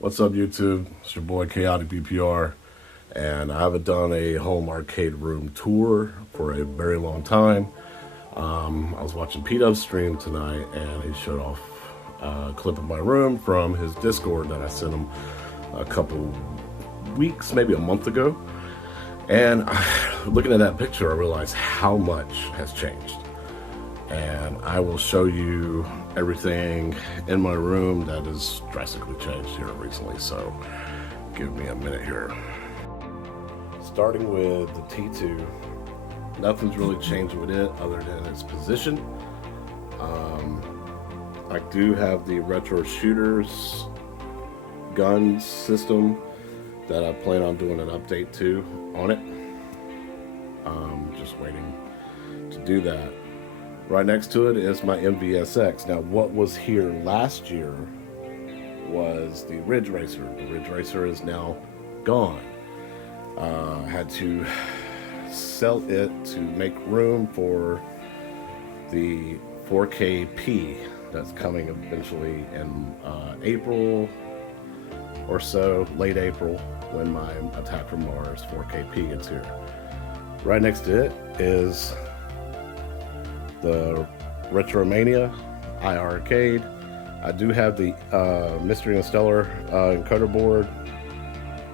What's up, YouTube? It's your boy Chaotic BPR, and I haven't done a home arcade room tour for a very long time. I was watching P-Dub's stream tonight, and he showed off a clip of my room from his Discord that I sent him a couple weeks, maybe a month ago. And looking at that picture, I realized how much has changed. And I will show you everything in my room that has drastically changed here recently, so give me a minute here. Starting with the T2, nothing's really changed with it other than its position. I do have the retro shooters gun system that I plan on doing an update to on it. Just waiting to do that. Right next to it is my MVSX. Now, what was here last year was the Ridge Racer. The Ridge Racer is now gone. I had to sell it to make room for the 4KP that's coming eventually in April or so, late April, when my Attack from Mars 4KP gets here. Right next to it is the Retromania iArcade. I do have the Mystery and Stellar encoder board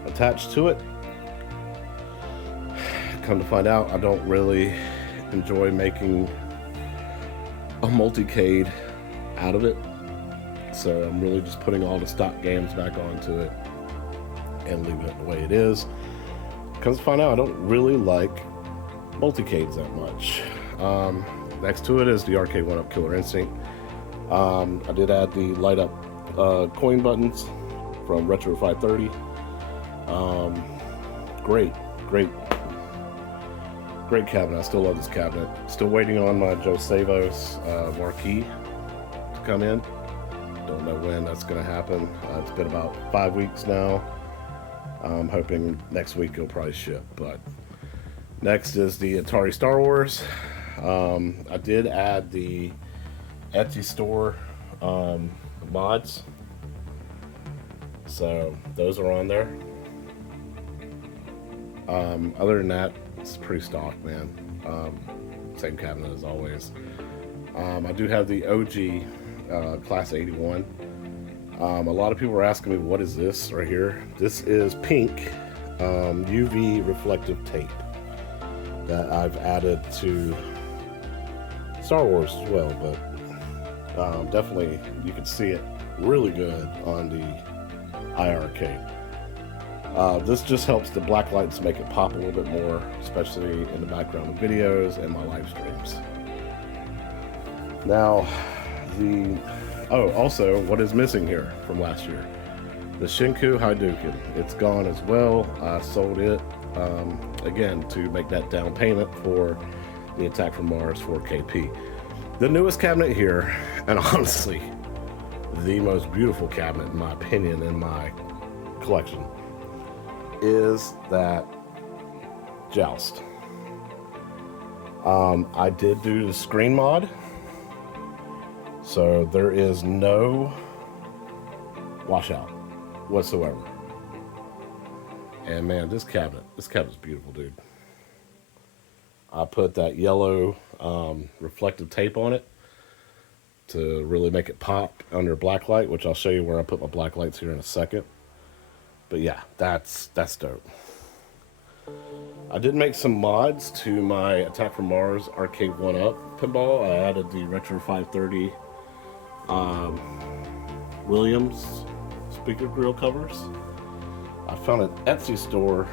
attached to it. Come to find out, I don't really enjoy making a multicade out of it, so I'm really just putting all the stock games back onto it and leaving it the way it is. Come to find out, I don't really like multicades that much. Next to it is the Arcade 1-Up Killer Instinct. I did add the light up coin buttons from Retro 530. Great cabinet. I still love this cabinet. Still waiting on my Joust marquee to come in. Don't know when that's going to happen. It's been about 5 weeks now. I'm hoping next week it'll probably ship. But next is the Atari Star Wars. I did add the Etsy store mods, so those are on there. Other than that, it's pretty stock, man. Same cabinet as always. I do have the OG Class 81. A lot of people are asking me, what is this right here? This is pink UV reflective tape that I've added to Star Wars as well, but definitely you can see it really good on the iArcade. This just helps the black lights make it pop a little bit more, especially in the background of videos and my live streams. Now, also what is missing here from last year? The Shinku Hadouken. It's gone as well. I sold it again to make that down payment for the Attack from Mars 4KP. The newest cabinet here, and honestly, the most beautiful cabinet in my opinion in my collection, is that Joust. I did do the screen mod, so there is no washout whatsoever. And man, this cabinet's beautiful, dude. I put that yellow reflective tape on it to really make it pop under black light, which I'll show you where I put my black lights here in a second. But yeah, that's dope. I did make some mods to my Attack from Mars Arcade 1-Up Pinball. I added the Retro 530 Williams speaker grill covers. I found an Etsy store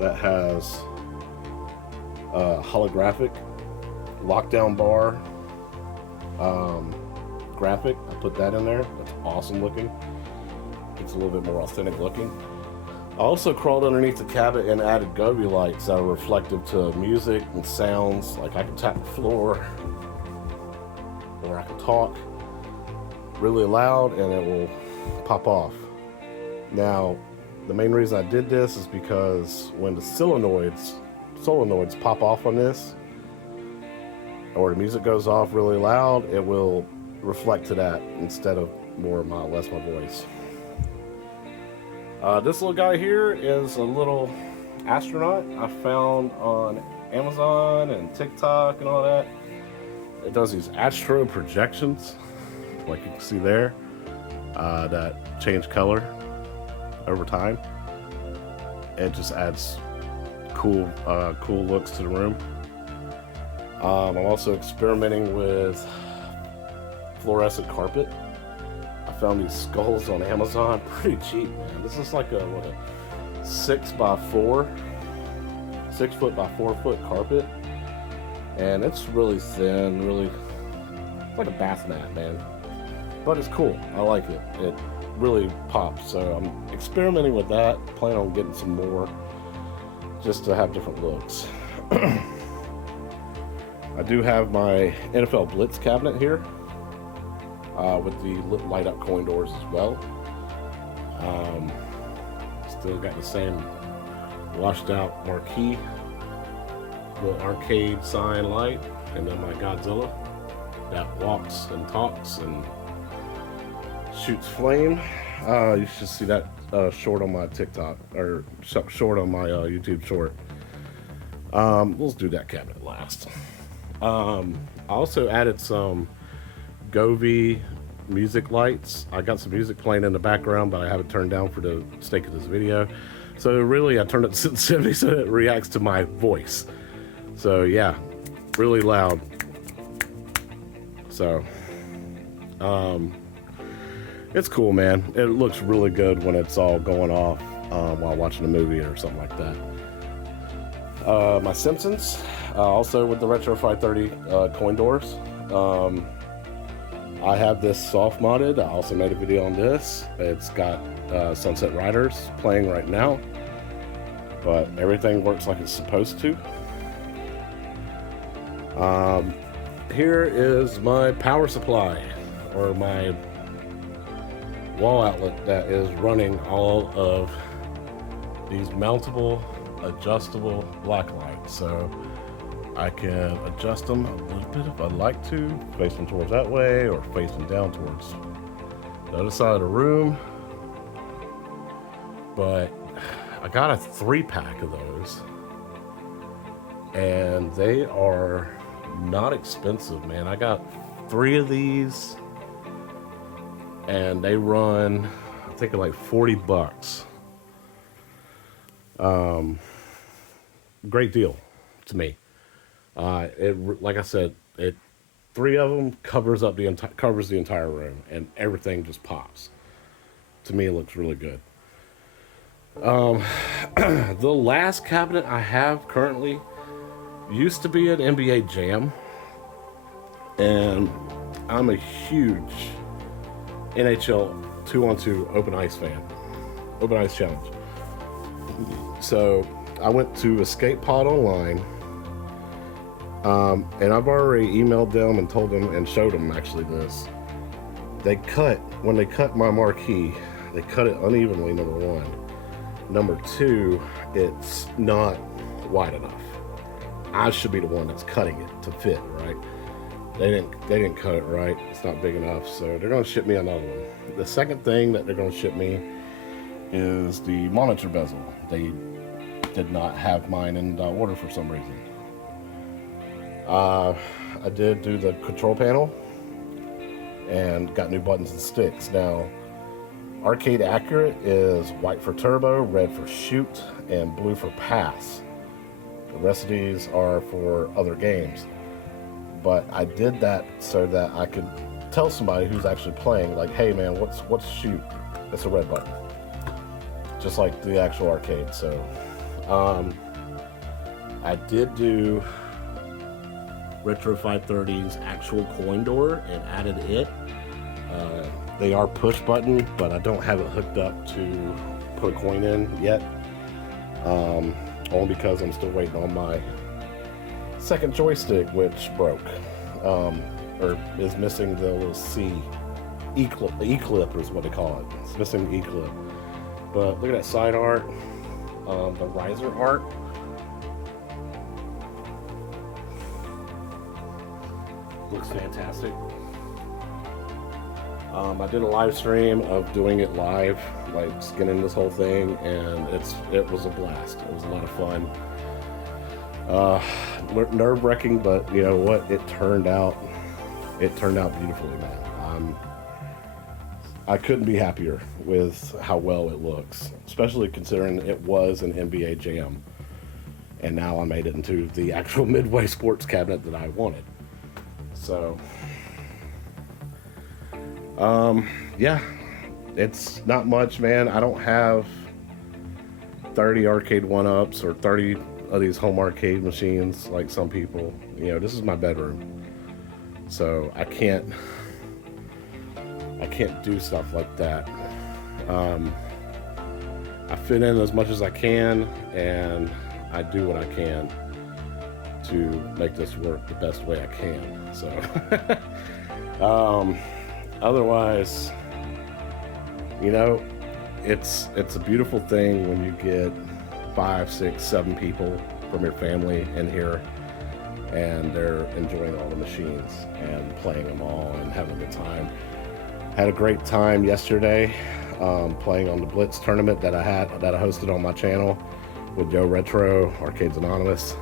that has holographic lockdown bar graphic. I put that in there. That's awesome looking. It's a little bit more authentic looking. I also crawled underneath the cabinet and added Goby lights that are reflective to music and sounds. Like I can tap the floor, or I can talk really loud and it will pop off. Now, the main reason I did this is because when the solenoids pop off on this, or the music goes off really loud, it will reflect to that instead of less my voice. This little guy here is a little astronaut I found on Amazon and TikTok and all that. It does these astro projections, like you can see there, that change color over time. It just adds cool looks to the room. I'm also experimenting with fluorescent carpet. I found these skulls on Amazon, pretty cheap, man. This is like a 6 by 4, 6 foot by 4 foot carpet, and it's really thin, it's like a bath mat, man. But it's cool. I like it. It really pops. So I'm experimenting with that. Plan on getting some more, just to have different looks. I do have my NFL Blitz cabinet here, with the light up coin doors as well. Still got the same washed out marquee, little arcade sign light, and then my Godzilla that walks and talks and shoots flame. You should see that short on my TikTok, or short on my YouTube short. We'll do that cabinet last. I also added some Govee music lights. I got some music playing in the background, but I have it turned down for the sake of this video. So really, I turned it to sensitivity so it reacts to my voice. So yeah, really loud. So, it's cool, man. It looks really good when it's all going off while watching a movie or something like that. My Simpsons, also with the Retro 530 coin doors. I have this soft modded. I also made a video on this. It's got Sunset Riders playing right now, but everything works like it's supposed to. Here is my power supply, or my wall outlet that is running all of these mountable, adjustable black lights. So I can adjust them a little bit if I'd like to, face them towards that way or face them down towards the other side of the room. But I got a 3-pack of those, and they are not expensive, man. I got 3 of these, and they run, I think, like $40. Great deal to me. Like I said, 3 of them covers the entire room, and everything just pops. To me, it looks really good. The last cabinet I have currently used to be an NBA Jam, and I'm a huge NHL 2-on-2 Open Ice fan. Open Ice Challenge. So I went to Escape Pod online, and I've already emailed them and told them and showed them actually this. When they cut my marquee, they cut it unevenly, number 1. Number 2, it's not wide enough. I should be the one that's cutting it to fit, right? They didn't cut it right. It's not big enough, so they're gonna ship me another one. The second thing that they're gonna ship me is the monitor bezel. They did not have mine in order for some reason. I did do the control panel and got new buttons and sticks. Now, Arcade Accurate is white for turbo, red for shoot, and blue for pass. The rest of these are for other games. But I did that so that I could tell somebody who's actually playing, like, hey man, what's shoot? It's a red button. Just like the actual arcade. So I did do Retro 530's actual coin door and added it. They are push button, but I don't have it hooked up to put a coin in yet. Only because I'm still waiting on my second joystick, which broke, or is missing the little C E-clip. The E-clip is what they call it. It's missing the E-clip. But look at that side art, the riser art. Looks fantastic. I did a live stream of doing it live, like skinning this whole thing, and it was a blast. It was a lot of fun. Nerve-wracking, but you know what? It turned out beautifully, man. I couldn't be happier with how well it looks, especially considering it was an NBA Jam, and now I made it into the actual Midway sports cabinet that I wanted. So, yeah, it's not much, man. I don't have 30 arcade 1-ups or 30 of these home arcade machines like some people. You know, this is my bedroom, so I can't do stuff like that. I fit in as much as I can, and I do what I can to make this work the best way I can. So, otherwise, you know, it's a beautiful thing when you get 5, 6, 7 people from your family in here, and they're enjoying all the machines and playing them all and having a good time. Had a great time yesterday playing on the Blitz tournament that I hosted on my channel with Joe Retro, Arcades Anonymous.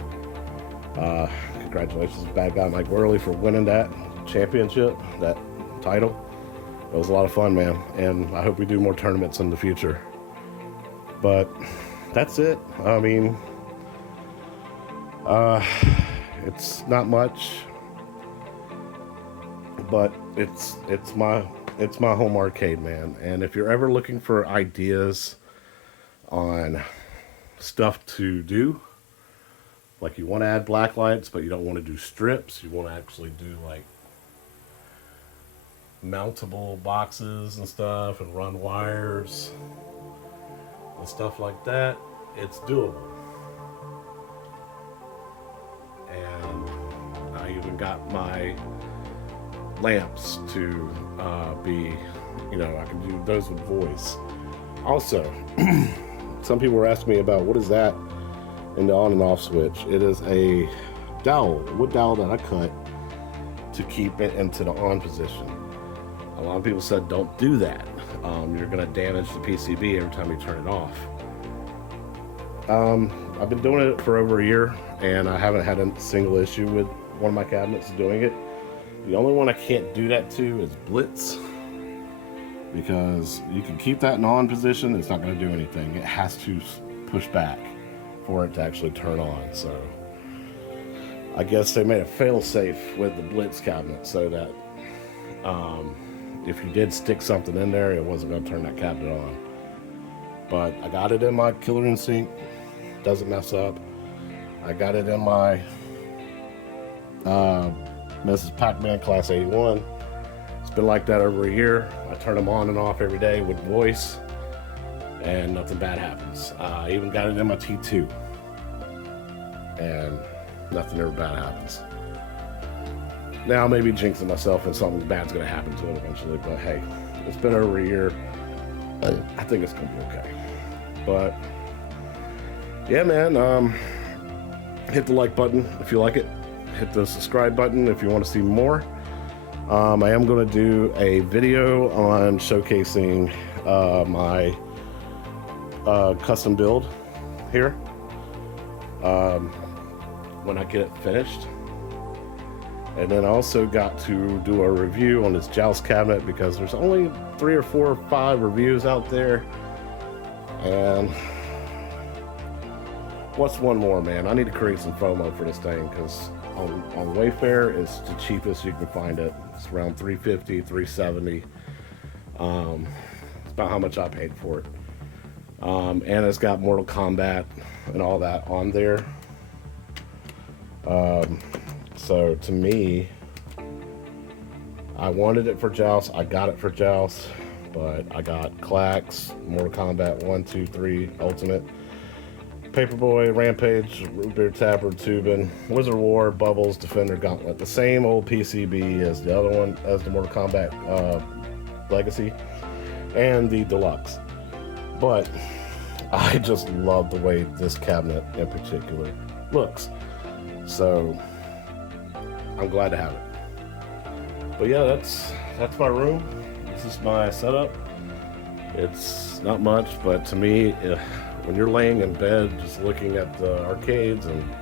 Congratulations to Bad Guy Mike Worley for winning that championship, that title. It was a lot of fun, man, and I hope we do more tournaments in the future. But that's it. I mean, it's not much, but it's my home arcade, man. And if you're ever looking for ideas on stuff to do, like you want to add black lights, but you don't want to do strips, you want to actually do like mountable boxes and stuff and run wires and stuff like that, it's doable. And I even got my lamps to be, you know, I can do those with voice. Also, some people were asking me about what is that in the on and off switch. It is a dowel, wood dowel that I cut to keep it into the on position. A lot of people said don't do that. You're going to damage the PCB every time you turn it off. I've been doing it for over a year, and I haven't had a single issue with one of my cabinets doing it. The only one I can't do that to is Blitz, because you can keep that in on position, it's not going to do anything. It has to push back for it to actually turn on. So I guess they made a fail-safe with the Blitz cabinet so that if you did stick something in there, it wasn't going to turn that cabinet on. But I got it in my Killer Instinct, doesn't mess up. I got it in my Mrs. Pac-Man Class 81. It's been like that over a year. I turn them on and off every day with voice, and nothing bad happens. I even got it in my T2, and nothing ever bad happens. Now, maybe jinxing myself and something bad's going to happen to it eventually, but hey, it's been over a year. I think it's going to be okay. But yeah, man, hit the like button if you like it. Hit the subscribe button if you want to see more. I am going to do a video on showcasing my custom build here when I get it finished. And then I also got to do a review on this Joust cabinet, because there's only 3 or 4 or 5 reviews out there. And what's one more, man? I need to create some FOMO for this thing, because on Wayfair, it's the cheapest you can find it. It's around $350, $370. It's about how much I paid for it. And it's got Mortal Kombat and all that on there. So to me, I wanted it for Joust. I got it for Joust, but I got Clax, Mortal Kombat 1, 2, 3, Ultimate, Paperboy, Rampage, Root Beer Tapper, Tubin, Wizard of War, Bubbles, Defender, Gauntlet. The same old PCB as the other one, as the Mortal Kombat Legacy and the Deluxe. But I just love the way this cabinet in particular looks. So I'm glad to have it. But yeah, that's my room. This is my setup. It's not much, but to me, when you're laying in bed just looking at the arcades and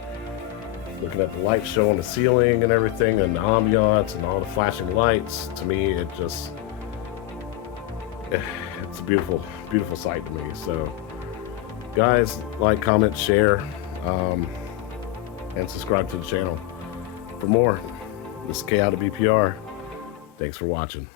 looking at the light show on the ceiling and everything and the ambiance and all the flashing lights, to me it's a beautiful, beautiful sight to me. So guys, like, comment, share, and subscribe to the channel for more. This is K out of BPR. Thanks for watching.